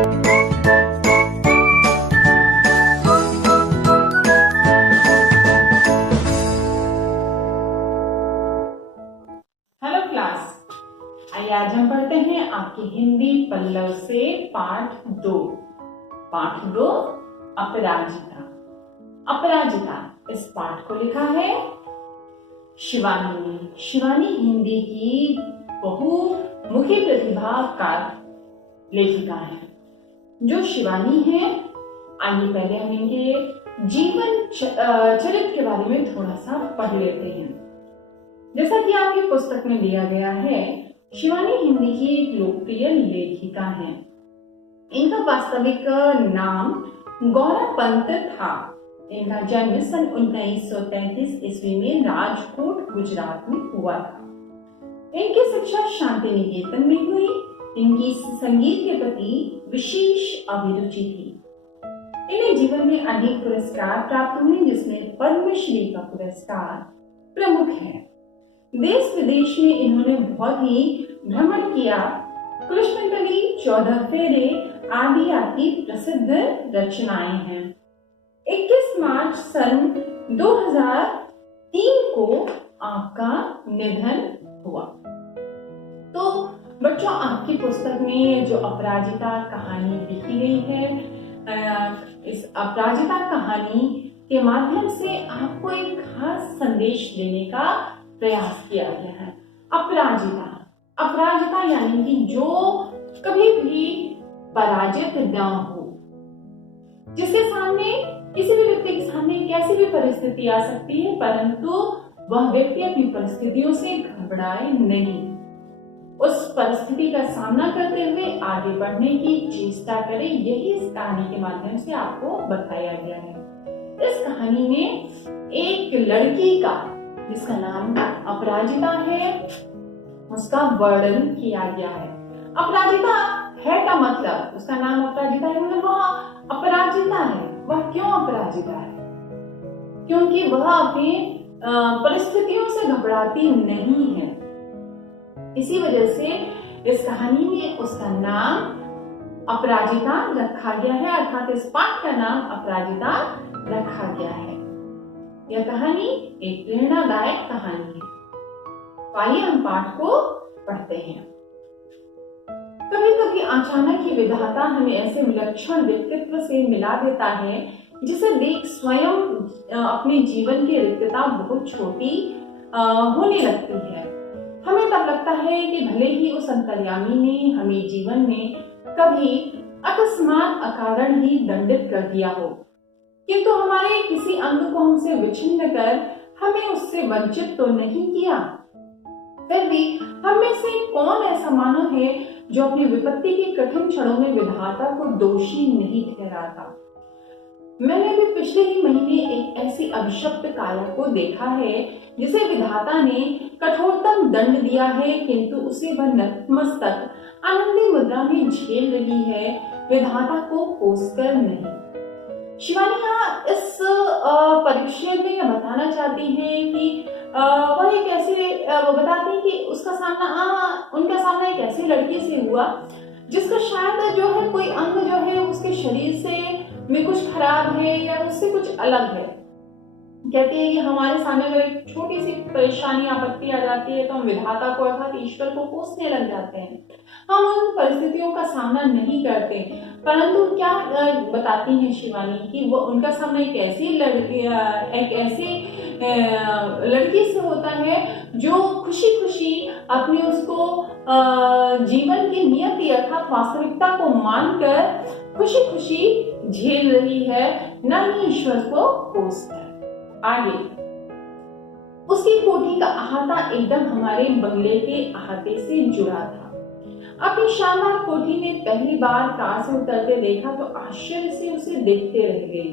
Hello class, आइए आज हम पढ़ते हैं आपकी हिंदी पल्लव से पाठ 2। पाठ 2 अपराजिता। अपराजिता इस पाठ को लिखा है शिवानी ने। शिवानी हिंदी की बहुमुखी प्रतिभाकार लेखिका है। जो शिवानी है, आइए पहले हम इनके जीवन चरित्र के बारे में थोड़ा सा पढ़ लेते हैं। जैसा कि आपकी पुस्तक में दिया गया है, शिवानी हिंदी की एक लोकप्रिय लेखिका है। इनका वास्तविक नाम गौरा पंत था। इनका जन्म सन 1933 ईस्वी में राजकोट, गुजरात में हुआ था। इनकी शिक्षा शांति निकेतन में हुई। इनकी संगीत के प्रति विशेष अभिरुचि थी। इन्हें जीवन में अनेक पुरस्कार प्राप्त हुए, जिसमें पद्मश्री का पुरस्कार प्रमुख है। देश विदेश में इन्होंने बहुत ही भ्रमण किया। कृष्णकली, 14 फेरे आदि प्रसिद्ध रचनाएं हैं। 21 मार्च सन 2003 को आपका निधन हुआ। तो बच्चों, आपकी पुस्तक में जो अपराजिता कहानी लिखी गई है, इस अपराजिता कहानी के माध्यम से आपको एक खास संदेश देने का प्रयास किया गया है। अपराजिता, अपराजिता यानी कि जो कभी भी पराजित न हो, जिसके सामने, किसी भी व्यक्ति के सामने कैसी भी परिस्थिति आ सकती है, परंतु वह व्यक्ति अपनी परिस्थितियों से घबराए नहीं। उस परिस्थिति का सामना करते हुए आगे बढ़ने की चेष्टा करे, यही इस कहानी के माध्यम से आपको बताया गया है। इस कहानी में एक लड़की का, जिसका नाम अपराजिता है, उसका वर्णन किया गया है। अपराजिता है का मतलब, उसका नाम अपराजिता है, मतलब वह अपराजिता है। वह क्यों अपराजिता है? क्योंकि वह अपनी परिस्थितियों से घबराती नहीं है। इसी वजह से इस कहानी में उसका नाम अपराजिता रखा गया है, अर्थात इस पाठ का नाम अपराजिता रखा गया है। यह कहानी एक प्रेरणादायक कहानी है। तो आइए हम पाठ को पढ़ते हैं। कभी कभी अचानक ही विधाता हमें ऐसे विलक्षण व्यक्तित्व से मिला देता है, जिसे देख स्वयं अपने जीवन की रिक्तता बहुत छोटी होने लगती है। हमें तब लगता है कि भले ही उस अंतर्यामी ने हमें जीवन में कभी अकस्मात अकारण ही दंडित कर दिया हो, किंतु हमारे किसी अंग को हमसे विच्छिन्न कर हमें उससे वंचित तो नहीं किया। फिर भी हम में से कौन ऐसा मानव है जो अपनी विपत्ति के कठिन क्षणों में विधाता को दोषी नहीं ठहराता। मैंने भी पिछले ही महीने एक ऐसी अभिशप्त काया को देखा है, जिसे विधाता ने कठोरतम दंड दिया है, किंतु उसे वह नतमस्तक आनंदी मुद्रा में झेल रही है, विधाता को कोसकर नहीं। शिवानी यहाँ इस परिच्छेद में यह बताना चाहती हैं कि वह एक ऐसी, वो बताती है कि उसका सामना, उनका सामना एक ऐसी लड़की से हुआ जिसका शायद जो है कोई अंग जो है उसके शरीर से में कुछ खराब है या उससे कुछ अलग है। कहती है कि हमारे सामने अगर एक छोटी सी परेशानी, आपत्ति आ जाती है तो हम विधाता को अर्थात ईश्वर को कोसने लग जाते हैं। हम उन परिस्थितियों का सामना नहीं करते, परंतु क्या बताती हैं शिवानी कि वो उनका सामना एक ऐसी लड़की से होता है जो खुशी खुशी अपनी उसको जीवन की नियति अर्थात वास्तविकता को मानकर खुशी खुशी झेल रही है, न ही ईश्वर को कोसकर। आगे, उसकी कोठी का अहाता एकदम हमारे बंगले के अहाते से जुड़ा था। अपनी शानदार कोठी में पहली बार कार से उतरते देखा तो आश्चर्य से उसे देखते रह गई।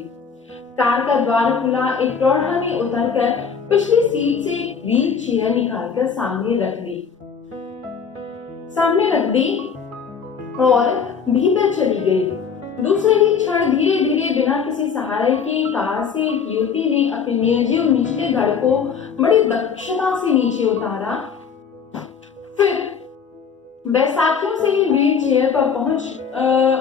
कार का द्वार खुला, एक प्रौढ़ा ने उतरकर पिछली सीट से एक व्हील चेयर निकालकर सामने रख दी और भीतर चली गई। दूसरे ही क्षण धीरे धीरे बिना किसी सहारे के कार से एक युवती ने अपने निर्जीव निचले घर को बड़ी दक्षता से नीचे उतारा। फिर बैसाखियों से ही व्हील चेयर पर पहुंच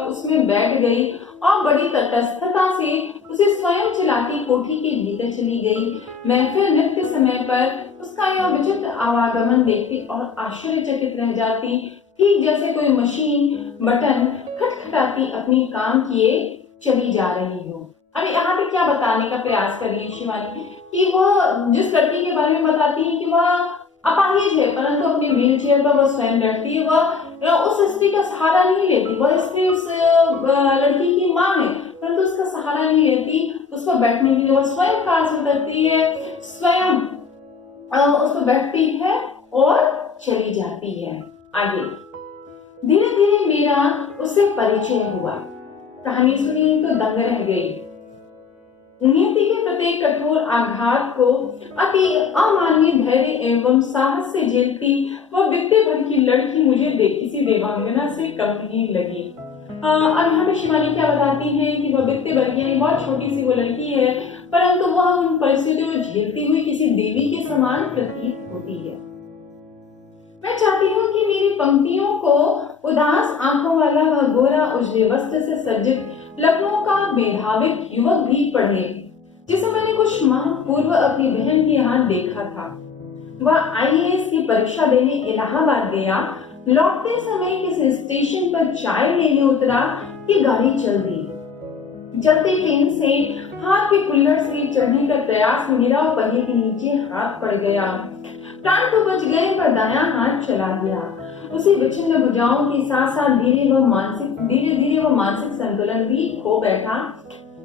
उसमें बैठ गई और बड़ी तटस्थता से उसे स्वयं चलाती कोठी के भीतर चली गई। मैं फिर नृत्य समय पर उसका यह विचित्र आवागमन देखती और आश्चर्यचकित रह जाती, ठीक जैसे कोई मशीन बटन खटखटाती अपनी काम किए चली जा रही हो। अब यहाँ पे क्या बताने का प्रयास कर रही है शिवानी कि वह जिस लड़की के बारे में बताती है कि वह अपाहिज है, परंतु अपनी व्हील चेयर पर वह स्वयं बैठती है, वह उस स्त्री का सहारा नहीं लेती। वह स्त्री उस लड़की की माँ है, परंतु उसका सहारा नहीं लेती। उस पर बैठने के लिए वह स्वयं कार से उतरती है, स्वयं उस पर बैठती है और चली जाती है। आगे धीरे धीरे मेरा उससे परिचय हुआ। कहानी सुनी तो दंग रह गई। नियति के प्रत्येक कठोर आघात को अति अमानवीय धैर्य एवं साहस से झेलती वह वित्ते भर की लड़की मुझे किसी देवांगना से कम नहीं लगी। अब यहाँ पे शिवानी क्या बताती है कि वह वित्ते भर की यानी बहुत छोटी सी वो लड़की है, परंतु वह उन परिस्थितियों को झेलती हुई किसी देवी के समान प्रतीत होती है। मैं चाहती हूँ कि मेरी पंक्तियों को उदास आंखों वाला वह गोरा उजले वस्त्र से सज्जित लखनऊ का मेधावित युवक भी पढ़े, जिसे मैंने कुछ माह पूर्व अपनी बहन के यहाँ देखा था। वह IAS की परीक्षा देने इलाहाबाद गया। लौटते समय किसी स्टेशन पर चाय लेने उतरा कि गाड़ी चल दी। चलती ट्रेन से हाथ के कुल्हड़ से चढ़ने का प्रयास में मेरा पहिए के नीचे हाथ पड़ गया। प्राण तो बच गए, पर दायां हाथ चला गया। उसी विच्छिन्न भुजाओं के साथ साथ धीरे धीरे वह मानसिक संतुलन भी खो बैठा।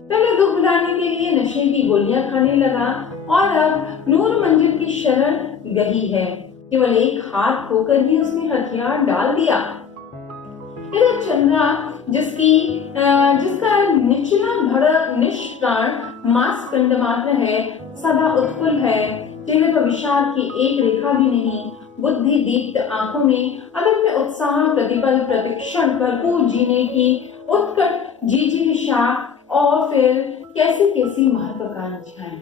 पहले दुख भुलाने के लिए नशे की गोलियां खाने लगा और अब नूर मंजिल की शरण गई है। केवल एक हाथ खोकर ही उसने हथियार डाल दिया। इधर चंद्रा जिसका निचला धड़ निष्प्राण मांसपिंड मात्र है, सदा उत्फुल्ल है। चेहरे पर विषाद की एक रेखा भी नहीं। बुद्धि दीप्त आंखों में अदम्य उत्साह, प्रतिपल प्रतिक्षण भरपूर जीने की उत्कट जिज्ञासा और फिर कैसी कैसी महत्वाकांक्षाएं।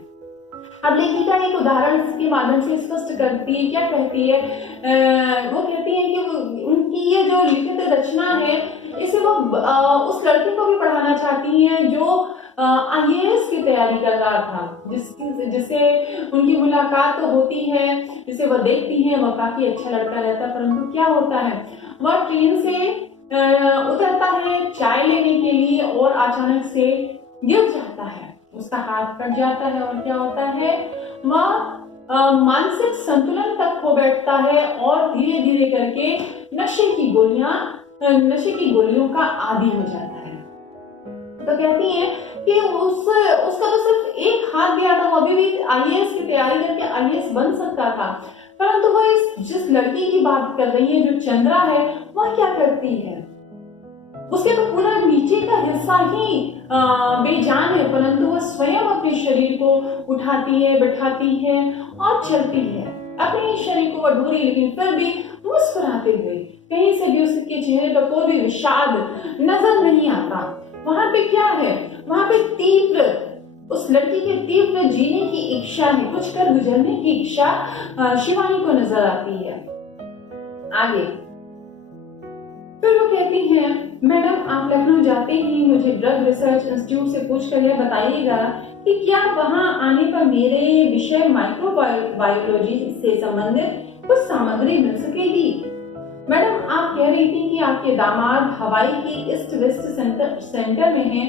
अब लेखिका एक उदाहरण के माध्यम से स्पष्ट करती है। क्या कहती है? वो कहती है कि उनकी ये जो लिखित रचना है, इसे वो उस लड़के को भी पढ़ाना चाहती हैं जो IAS की तैयारी कर रहा था, जिससे उनकी मुलाकात तो होती है, जिसे वह देखती है, वह काफी अच्छा लड़का रहता है, परंतु क्या होता है, वह ट्रेन से उतरता है चाय लेने के लिए और अचानक से गिर जाता है, उसका हाथ कट जाता है और क्या होता है, वह मानसिक संतुलन तक खो बैठता है और धीरे धीरे करके नशे की गोलियों का आदी हो जाता है। तो कहती है कि उसका तो सिर्फ एक हाथ गया था, वो अभी भी IAS की तैयारी करके IAS बन सकता था, परंतु वह जिस लड़की की बात कर रही है जो चंद्रा है, वह क्या करती है, उसके तो पूरा नीचे का हिस्सा ही बेजान है, परंतु वह स्वयं अपने शरीर को उठाती है, बैठाती है और चलती है। अपने शरीर को अधूरी लेकिन फिर भी मुस्कुराते हुए, कहीं से भी उसके चेहरे पर कोई भी विषाद नजर नहीं आता। वहां पे क्या है, वहां पे उस लड़की के तीव्र जीने की इच्छा है, कुछ कर गुजरने की इच्छा शिवानी को नजर आती है। आगे फिर वो कहती है, मैडम आप लखनऊ जाते ही मुझे ड्रग रिसर्च इंस्टीट्यूट से पूछकर यह बताइएगा कि क्या वहां आने पर मेरे विषय माइक्रोबायोलॉजी से संबंधित कुछ सामग्री मिल सकेगी। मैडम आप कह रही थी कि आपके दामाद हवाई के ईस्ट वेस्ट सेंटर में हैं,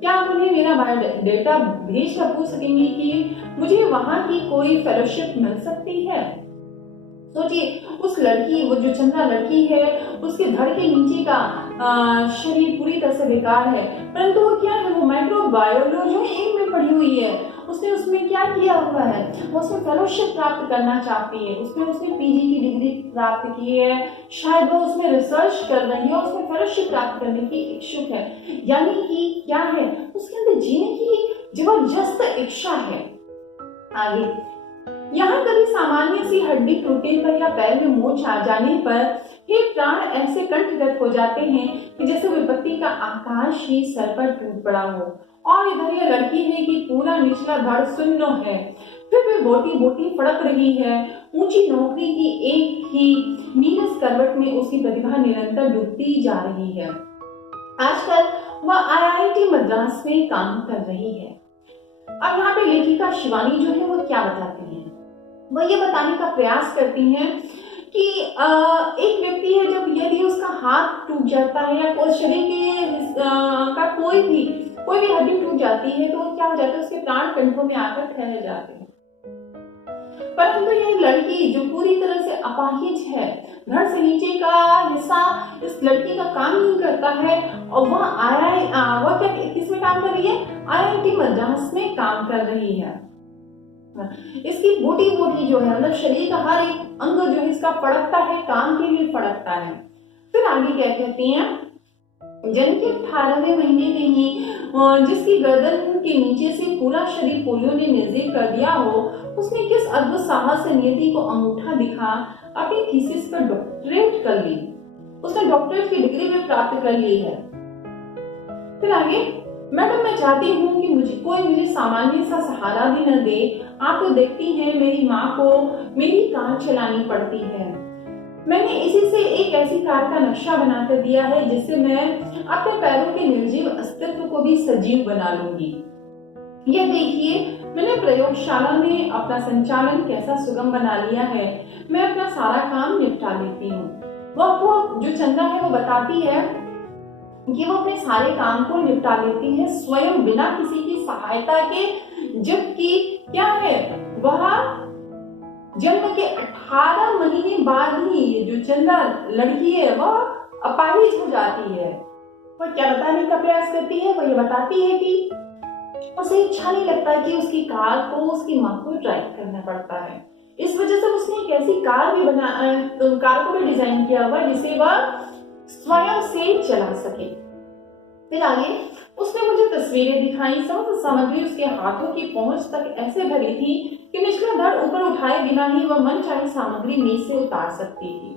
क्या आप उन्हें मेरा बायोडेटा भेजकर पूछ सकेंगी कि मुझे वहां की कोई फेलोशिप मिल सकती है। सोचिए, उस लड़की, वो जो चंद्रा लड़की है, उसके धड़ के नीचे का शरीर पूरी तरह से बेकार है, परंतु वो क्या है, वो माइक्रोबायोलॉजी में पढ़ी हुई है। उसने उसमें क्या किया हुआ है, वो उसमें फेलोशिप प्राप्त करना चाहती है, उसमें उसने PG की डिग्री प्राप्त की है, शायद वो उसमें रिसर्च कर रही है, उसमें फेलोशिप प्राप्त करने की इच्छुक है। यानी कि क्या है, उसके अंदर जीने की जबरदस्त इच्छा है। आगे यहाँ कभी सामान्य सी हड्डी टूटने पर या पैर में मोच आ जाने पर हे प्राण ऐसे कंठगत हो जाते हैं कि जैसे विपत्ति का आकाश ही सर पर टूट पड़ा हो। और इधर यह लड़की है कि पूरा निचला धड़ सुन्न है, फिर भी बोटी बोटी फड़क रही है। ऊंची नौकरी की एक ही नीरस करवट में उसकी प्रतिभा निरंतर डूबती जा रही है। आजकल वह IIT मद्रास में काम कर रही है। अब यहाँ पे लेखिका शिवानी जो है वो क्या बताती है, वह ये बताने का प्रयास करती हैं कि एक व्यक्ति है, जब यदि उसका हाथ टूट जाता है या कोई शरीर के का कोई भी हड्डी टूट जाती है तो क्या हो जाता है, उसके प्राण कंठों में आकर ठहर जाते हैं। परंतु यह लड़की जो पूरी तरह से अपाहिज है, धड़ से नीचे का हिस्सा इस लड़की का काम नहीं करता है और वह किसमें काम कर रही है, IIT मद्रास में काम कर रही है। इसकी बोटी बोटी जो है, मतलब शरीर का हर एक अंग जो है इसका फड़कता है, काम के लिए फड़कता है। फिर आगे क्या कहती हैं, जन्म के 18वें महीने में ही जिसकी गर्दन के नीचे से पूरा शरीर पोलियो ने निर्जीव कर दिया हो, उसने किस अद्भुत साहस से नियति को अंगूठा दिखा अपनी थीसिस पर डॉक्टरेट कर ली। उसने डॉक्टरेट की डिग्री भी प्राप्त कर ली है। फिर आगे, मैडम मैं चाहती हूँ कि मुझे सामान्य सा सहारा भी न दे। आप तो देखती हैं मेरी माँ को मेरी कार चलानी पड़ती है। मैंने इसी से एक ऐसी कार का नक्शा बनाकर दिया है जिससे मैं अपने पैरों के निर्जीव अस्तित्व को भी सजीव बना लूंगी। यह देखिए, मैंने प्रयोगशाला में अपना संचालन कैसा सुगम बना लिया है। मैं अपना सारा काम निपटा लेती हूँ। वो जो चंदा है वो बताती है कि वो अपने सारे काम को निपटा लेती है स्वयं, बिना किसी की सहायता के, जबकि क्या है, वह जन्म के 18 महीने बाद ही जो चंदा लड़की है वह अपाहिज हो जाती है। वह क्या बताने का प्रयास करती है, वह ये बताती है कि उसे अच्छा नहीं लगता कि उसकी कार को उसकी माँ को ड्राइव करना पड़ता है। इस वजह से उसने एक ऐसी कार को भी डिजाइन किया हुआ जिसे वह स्वयं से चला सके। फिर आगे, उसने मुझे तस्वीरें दिखाई। समस्त सामग्री उसके हाथों की पहुंच तक ऐसे भरी थी कि निचला धड़ ऊपर उठाए बिना ही वह मनचाही सामग्री मेज से उतार सकती थी।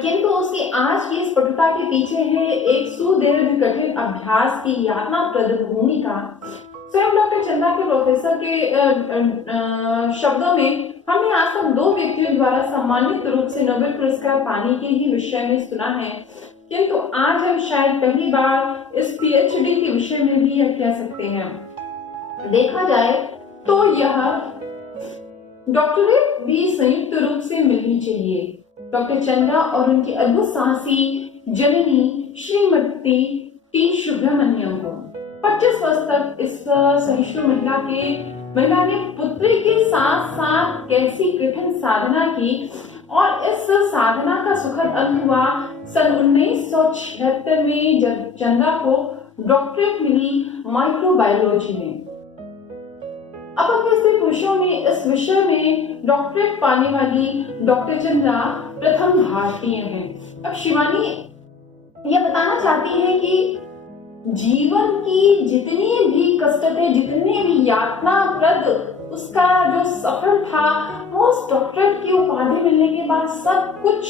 किंतु उसकी आज की स्फुटता के पीछे है एक सुदीर्घ कठिन अभ्यास की यातनाप्रद भूमिका। स्वयं डॉक्टर चंदा के प्रोफेसर के शब्दों में, हमने आज तक 2 व्यक्तियों द्वारा सम्मानित रूप से नोबेल पुरस्कार पाने के ही विषय में सुना है, किंतु आज हम शायद पहली बार इस PhD के विषय में भी यह कह सकते हैं। देखा जाए तो यह डॉक्टरेट भी संयुक्त रूप से मिलनी चाहिए। डॉक्टर चंदा और उनकी अद्भुत साहसी जननी श्रीमती टी सुब्रमण्यम को 25 वर्ष तक इस सहिष्णु महिला ने पुत्री के साथ साथ कैसी कठिन साधना की और इस साधना का सुखद अंत हुआ सन 1976 में जब चंदा को डॉक्टरेट मिली माइक्रोबायोलॉजी में। अपस्थित पुरुषों में इस विषय में डॉक्टरेट पाने वाली डॉक्टर चंद्रा प्रथम भारतीय हैं। अब शिवानी यह बताना चाहती है कि जीवन की जितनी भी कष्टते, जितने भी यातनाप्रद उसका जो सफर था, वो उस डॉक्टरेट की उपाधि मिलने के बाद सब कुछ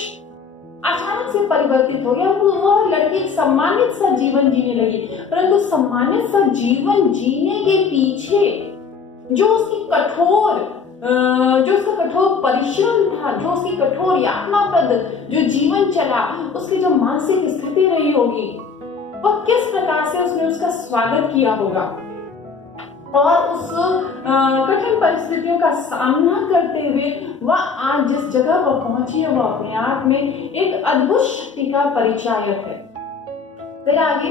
अचानक से परिवर्तित हो गया। वह लड़की सम्मानित सा जीवन जीने लगी, परंतु सम्मानित सा जीवन जीने के पीछे जो उसका कठोर परिश्रम था, जो उसकी कठोर यातनाप्रद जो जीवन चला, उसकी जो मानसिक स्थिति रही होगी, वह किस प्रकार से उसने उसका स्वागत किया होगा और उस कठिन परिस्थितियों का सामना करते हुए वह आज जिस जगह पर पहुंची है, वह अपने आप में एक अद्भुत शक्ति का परिचायक है। फिर आगे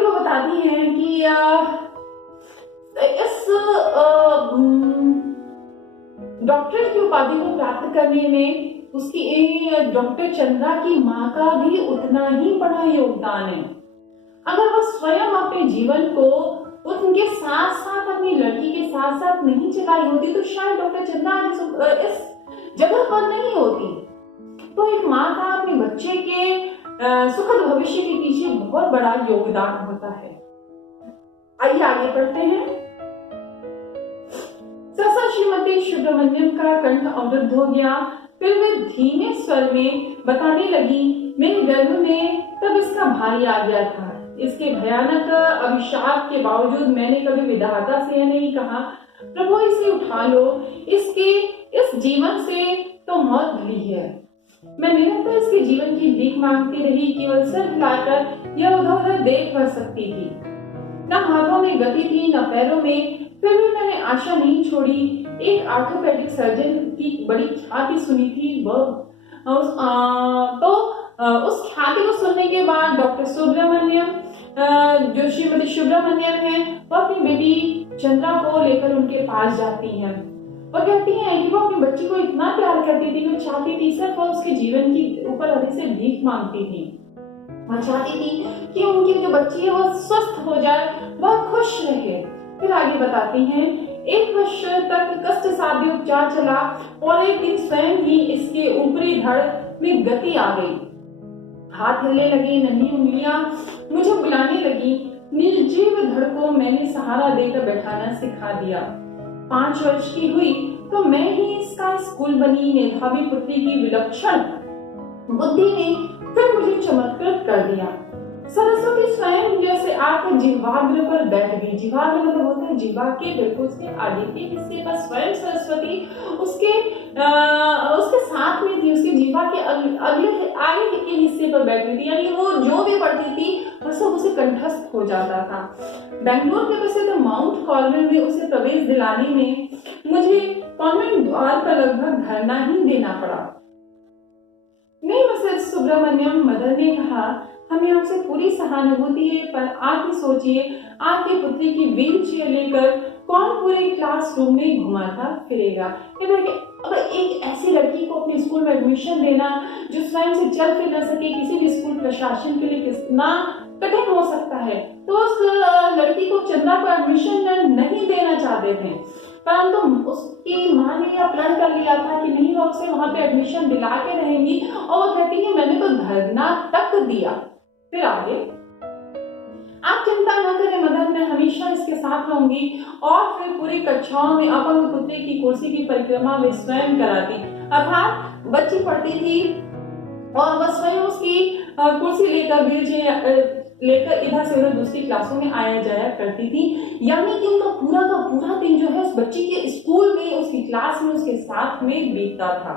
वो बताती हैं कि इस डॉक्टरेट की उपाधि को प्राप्त करने में उसकी डॉक्टर चंद्रा की माँ का भी उतना ही बड़ा योगदान है। अगर वह स्वयं अपने जीवन को उनके साथ साथ अपनी लड़की के साथ साथ नहीं चलाई होती तो शायद डॉक्टर चंद्रा इस जगह पर नहीं होती। तो एक माँ का अपने बच्चे के सुखद भविष्य के पीछे बहुत बड़ा योगदान होता है। आइए आगे बढ़ते हैं। सहसा श्रीमती सुब्रमण्यम का कंठ अवरुद्ध हो गया। फिर वे धीमे स्वर में बताने लगी मेरे गर्भ में तब इसका भाई आ गया था। इसके भयानक अभिशाप के बावजूद मैंने कभी विधाता से यह नहीं कहा, प्रभु इसे उठा लो, इसके इस जीवन से तो मौत भली है। मैं निरंतर इसके जीवन की भीख मांगती रही, केवल सिर हिलाकर यह उधर उधर देख कर सकती थी। न हाथों में गति थी न पैरों में, फिर भी मैंने आशा नहीं छोड़ी। एक ऑर्थोपेडिक सर्जन की बड़ी ख्याति सुनी थी, उस ख्याति को सुनने के बाद डॉक्टर सुब्रमण्यम, जो श्रीमती सुब्रमण्यम है, वो अपनी बेटी चंद्रा को लेकर उनके पास जाती हैं। वो कहती हैं कि वो अपनी बच्ची को इतना प्यार करती थी, वो चाहती थी सिर्फ वो उसके जीवन की ऊपर अभी से भीख मांगती थी। वो चाहती थी कि उनकी जो बच्ची है वो स्वस्थ हो जाए, वह खुश रहे। फिर आगे बताती हैं, 1 वर्ष तक कष्ट साध्य उपचार चला और एक दिन स्वयं ही इसके ऊपरी धड़ में गति आ गई। हाथ हिलने लगे, नन्ही उंगलियां मुझे बुलाने लगी। निर्जीव धड़ को मैंने सहारा देकर बैठाना सिखा दिया। 5 वर्ष की हुई तो मैं ही इसका स्कूल बनी। मेधावी पुत्री की विलक्षण बुद्धि ने फिर मुझे चमत्कृत कर दिया। सरस्वती स्वयं जैसे आकर जिह्वाग्र पर बैठ गई। जिह्वाग्र मतलब होता है जिह्वा के बिल्कुल उसके आगे के हिस्से पर स्वयं सरस्वती उसके साथ में थी, उसके जिह्वा के अगले आगे के हिस्से पर बैठ गई थी। यानी वो जो भी पढ़ती थी वो सब उसे कंठस्थ हो जाता था। बेंगलोर के प्रसिद्ध माउंट कार्मेल में उसे प्रवेश दिलाने में मुझे कॉन्वेंट द्वार पर लगभग धरना ही देना पड़ा। नहीं मिसेस सुब्रमण्यम, मदर ने कहा, हमें आपसे पूरी सहानुभूति है, पर आप ही सोचिए, आपकी पुत्री की व्हील चेयर लेकर कौन पूरे क्लासरूम में घुमाता फिरेगा। अब एक ऐसी लड़की को अपने स्कूल में एडमिशन देना जो स्वयं से चल फिर न सके, किसी भी स्कूल प्रशासन के लिए कितना कठिन हो सकता है। तो उस लड़की को चंद्रा को एडमिशन नहीं देना चाहते थे, परंतु उसकी माँ ने यह प्रण कर लिया था कि नहीं, वो उसे वहां पे एडमिशन दिला के रहेंगी। और वो कहती है मैंने तो धरना तक दिया। फिर आगे, आप चिंता न करें मदर, मैं हमेशा इसके साथ रहूंगी। और फिर पूरी कक्षाओं में अपनी पुत्री की कुर्सी की परिक्रमा वे स्वयं कराती। अर्थात बच्ची पढ़ती थी और वह स्वयं उसकी कुर्सी लेकर व्हीलचेयर लेकर इधर से उधर दूसरी क्लासों में आया जाया करती थी। यानी कि उनका पूरा का पूरा दिन जो है उस बच्ची के स्कूल में, उसकी क्लास में, उसके साथ में बीतता था।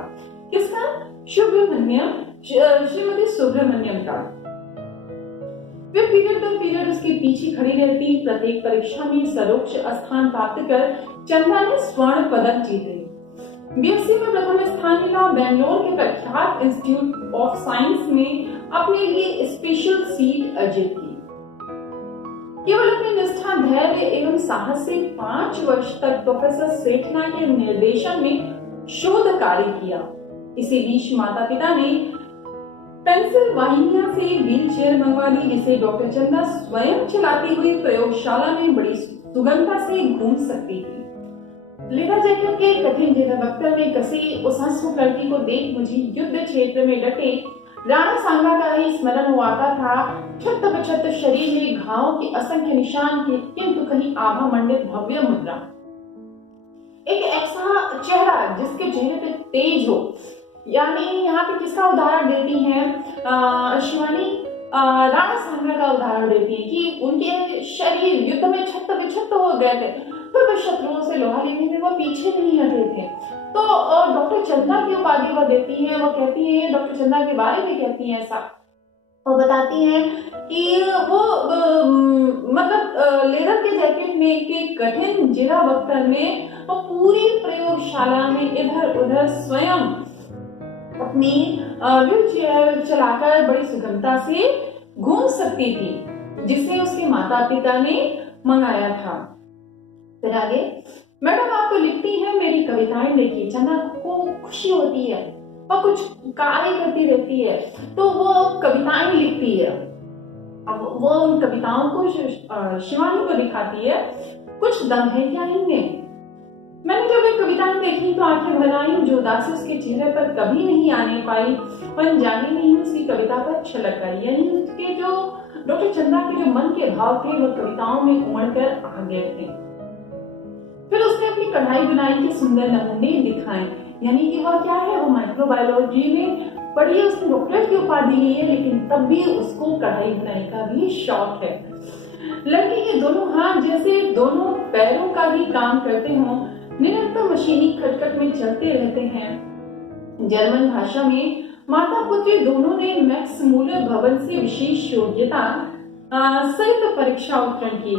किसका? सुब्रमण्यम, श्रीमती सुब्रमण्यम का। वे पीरियड दर पीरियड उसके पीछे खड़ी रहती। प्रत्येक परीक्षा में सर्वोच्च स्थान प्राप्त कर चंद्रा ने स्वर्ण पदक जीते। बीएससी में प्रथम स्थान मिला। बेंगलोर के प्रख्यात इंस्टीट्यूट ऑफ साइंस में अपने लिए स्पेशल सीट अर्जित की। केवल अपनी निष्ठा, धैर्य एवं साहस से 5 वर्ष तक प्रोफेसर सेठना के निर्देशन में शोध कार्य किया। इसी बीच माता पिता ने पेंसिल्वानिया से व्हील चेयर मंगवा दी, जिसे डॉक्टर चंद्रा स्वयं चलाती हुई प्रयोगशाला में बड़ी सुगमता से घूम सकती थी। लेदर जैकेट के कठिन जेलबख्तर में कसी उस हंसमुख लड़की को देख मुझे युद्ध क्षेत्र में डटे राणा सांगा का ही स्मरण हुआता था। छत बछत शरीर में घावों के असंख्य निशान के, किंतु कहीं आभा मंडित भव्य मुद्रा। एक ऐसा चेहरा जिसके चेहरे पे तेज हो। यानी यहाँ पे किसका उदाहरण देती हैं शिवानी? राणा सांगा का उदाहरण देती है कि उनके शरीर युद्ध में छत बिछत हो गए थे, फिर वह शत्रुओं से लोहा लेने में वो पीछे नहीं हटे थे। तो डॉक्टर चंद्रा की उपाधि वो देती है। वो कहती है, डॉक्टर चंद्रा के बारे में कहती है ऐसा, वो बताती हैं कि वो मतलब लेदर के जैकेट में के कठिन जिला बख्तर में वो पूरी प्रयोगशाला में इधर उधर स्वयं अपनी व्हील चेयर चलाकर बड़ी सुगमता से घूम सकती थी, जिसे उसके माता पिता ने मंगाया था। फिर आगे, मैडम आप तो लिखती हैं मेरी कविताएं देखिए। चंद्रा को खुशी होती है और कुछ कार्य करती रहती है तो वो कविताएं लिखती है। अब वो उन कविताओं को शिवानी को दिखाती है। कुछ दम है क्या इनमें? मैंने जब एक कविताएं देखी तो आंखें भर आई। जो उदासी उसके चेहरे पर कभी नहीं आने पाई और जाने नहीं उसकी कविता पर छलक आई। यानी उसके जो डॉक्टर चंद्रा के जो मन के भाव थे वो कविताओं में उमड़ कर आ गए थे। फिर उसने अपनी कढ़ाई बुनाई के सुंदर नमूने दिखाए। यानी कि वह क्या है, वो माइक्रोबायोलॉजी में पढ़िए उसने डॉक्टरेट की उपाधि ली है, लेकिन तब भी उसको कढ़ाई बुनाई का भी शौक है। लड़की के दोनों हाथ जैसे दोनों पैरों का ही काम करते हों, निरंतर मशीनी खटखट में चलते रहते हैं। जर्मन भाषा में माता पुत्री दोनों ने मैक्स मूलर भवन से विशेष योग्यता सहित परीक्षा उत्तीर्ण की।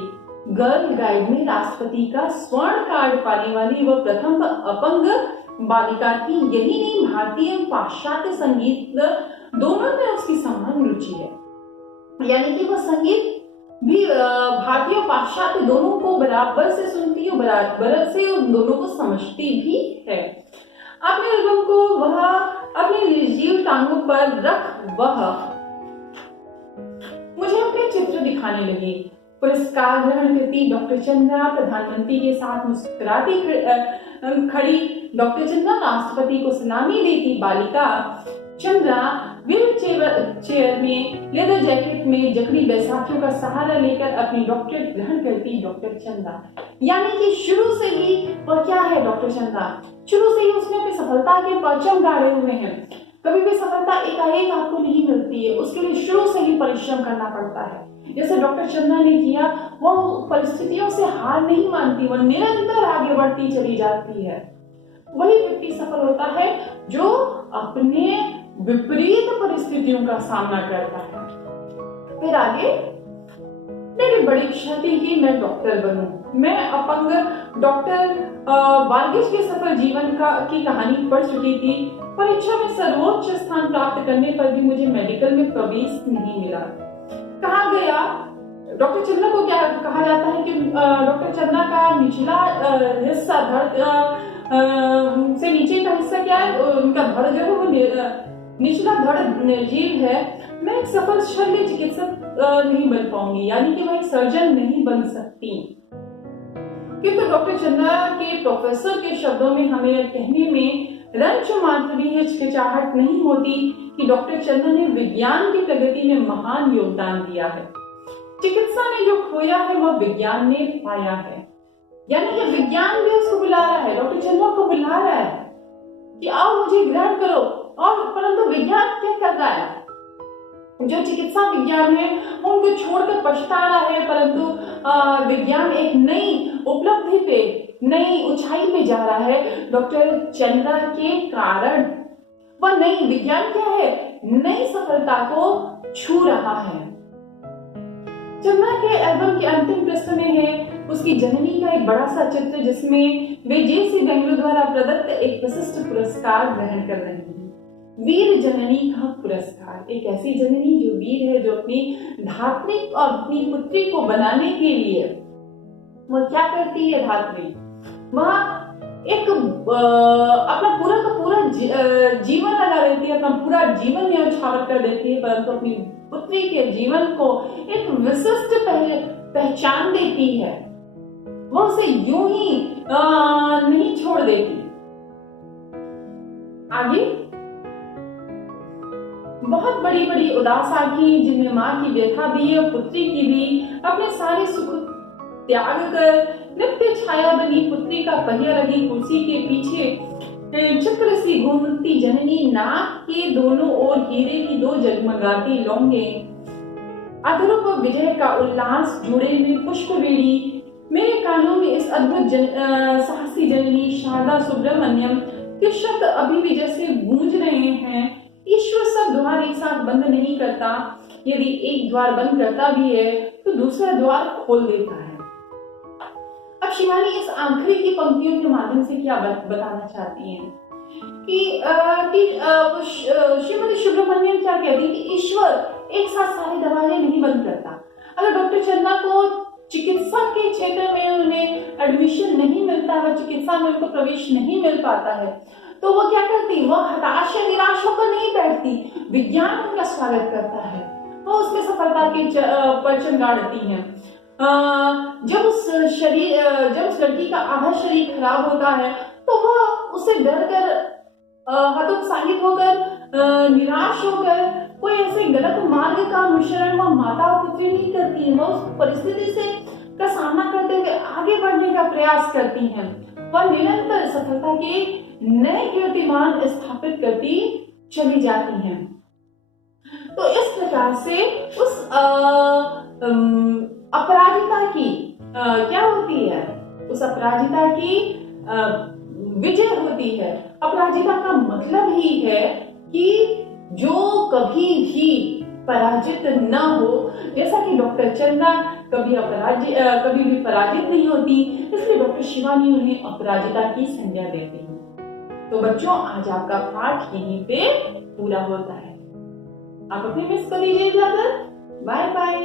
गर्ल गाइड में राष्ट्रपति का स्वर्ण कार्ड पाने वाली वह प्रथम अपंग बालिका थी। यही नहीं, भारतीय एवं पाश्चात्य संगीत दोनों में उसकी समान रुचि है। यानी कि वह संगीत भी भारतीय और पाश्चात्य दोनों को बराबर से सुनती है, बराबर से उन दोनों को समझती भी है। अपने एल्बम को वह अपने निर्जीव टांगों पर रख वह मुझे अपने चित्र दिखाने लगी। पुरस्कार ग्रहण करती डॉक्टर चंद्रा प्रधानमंत्री के साथ मुस्कुराती खड़ी डॉक्टर चंद्रा राष्ट्रपति को सलामी देती बालिका चंद्रा व्हील चेयर में लेदर जैकेट में जकड़ी बैसाखियों का सहारा लेकर अपनी डॉक्टरेट ग्रहण करती डॉक्टर चंद्रा। यानी कि शुरू से ही वह क्या है, डॉक्टर चंद्रा शुरू से ही उसने अपनी सफलता के परचम गाड़े हुए हैं। कभी भी सफलता एकाएक आपको नहीं मिलती है, उसके लिए शुरू से ही परिश्रम करना पड़ता है। जैसे डॉक्टर चंद्रा ने किया, वो परिस्थितियों से हार नहीं मानती, वो निरंतर आगे बढ़ती चली जाती है। वही व्यक्ति सफल होता है जो अपने विपरीत परिस्थितियों का सामना करता है। फिर आगे मेरी बड़ी इच्छा थी कि मैं डॉक्टर बनूं। मैं अपंग डॉक्टर वार्गिश के सफल जीवन की कहानी पढ़ चुकी थी। परीक्षा में सर्वोच्च स्थान प्राप्त करने पर भी मुझे मेडिकल में प्रवेश नहीं मिला। कहा गया डॉक्टर चंद्रा को क्या कहा जाता है कि डॉक्टर चंद्रा का निचला हिस्सा से नीचे का हिस्सा क्या है, उनका धड़ जो है वो निचला धड़ निर्जीव है। मैं एक सफल शल्य चिकित्सक नहीं बन पाऊंगी, यानी कि मैं एक सर्जन नहीं बन सकती। किंतु डॉक्टर चंद्रा के प्रोफेसर के शब्दों में हमें कहने में रंच मात्र भी हिचकिचाहट नहीं होती कि डॉक्टर चंद्रा ने विज्ञान की प्रगति में महान योगदान दिया है। चिकित्सा ने जो खोया है वह विज्ञान ने पाया है। यानी कि विज्ञान भी उसको बुला रहा है, डॉक्टर चंद्रा को बुला रहा है कि आओ मुझे ग्रहण करो। और परंतु विज्ञान क्या कर रहा है, जो चिकित्सा विज्ञान है उनको छोड़कर पछता रहा है। परंतु विज्ञान एक नई उपलब्धि पे, नई ऊंचाई पे जा रहा है डॉक्टर चंद्रा के कारण। वह नई विज्ञान क्या है, नई सफलता को छू रहा है। चंद्रा के एल्बम के अंतिम पृष्ठ में है उसकी जननी का एक बड़ा सा चित्र, जिसमें वे जेसी बेंगलुरु द्वारा प्रदत्त एक विशिष्ट पुरस्कार ग्रहण कर रही हैं। वीर जननी का पुरस्कार। एक ऐसी जननी जो वीर है, जो अपनी धात्री और अपनी पुत्री को बनाने के लिए वह क्या करती है, धात्री वह एक अपना पूरा का पूरा जीवन लगा देती है, अपना पूरा जीवन न्यौछावर कर देती है, परंतु अपनी पुत्री के जीवन को एक विशिष्ट पहचान देती है। वह उसे यूं ही नहीं छोड़ देती। आगे बहुत बड़ी बड़ी उदास आंखें जिनमें माँ की व्यथा भी और पुत्री की भी, अपने सारे सुख त्याग कर नित्य छाया बनी पुत्री का पहिया लगी कुर्सी के पीछे चक्र सी घूमती जननी, नाक के दोनों ओर हीरे की दो जगमगाती लौंगे, अधरूप विजय का उल्लास जुड़े में पुष्पवेणी। मेरे कानों में इस अद्भुत साहसी जननी शारदा सुब्रमण्यम के शब्द अभी भी जैसे गूंज रहे हैं। ईश्वर सब द्वार एक साथ बंद नहीं करता, यदि एक द्वार बंद करता भी है तो दूसरा द्वार खोल देता है। अब शिवानी इस आखिरी की पंक्तियों के माध्यम से क्या बताना चाहती हैं कि श्रीमती सुब्रमण्यम क्या कहती है कि ईश्वर एक साथ सारे दरवाजे नहीं बंद करता। अगर डॉक्टर चंद्रा को चिकित्सा के क्षेत्र में उन्हें एडमिशन नहीं मिलता है, चिकित्सा में उनको प्रवेश नहीं मिल पाता है, तो वो क्या करती, वो हताश या निराश होकर नहीं बैठती, विज्ञान उनका स्वागत करता है, वो उसके सफलता के परचम गाड़ती है। जब उस लड़की का आधा शरीर खराब होता है तो वह उसे डर कर हतोत्साहित होकर निराश होकर कोई ऐसे गलत मार्ग का अनुसरण वह माता और पुत्री नहीं करती है। वह उस परिस्थिति से का सामना करते हुए आगे बढ़ने का प्रयास करती हैं। वह निरंतर सफलता के नए कीर्तिमान स्थापित करती चली जाती हैं। तो इस प्रकार से उस अपराजिता की क्या होती है, उस अपराजिता की विजय होती है। अपराजिता का मतलब ही है कि जो कभी भी पराजित न हो, जैसा कि डॉक्टर चंदा कभी भी पराजित नहीं होती, इसलिए डॉक्टर शिवानी उन्हें अपराजिता की संज्ञा देते हैं। तो बच्चों, आज आपका पाठ यहीं पे पूरा होता है। आप अपने मिस को दीजिए इजाजत। Bye bye.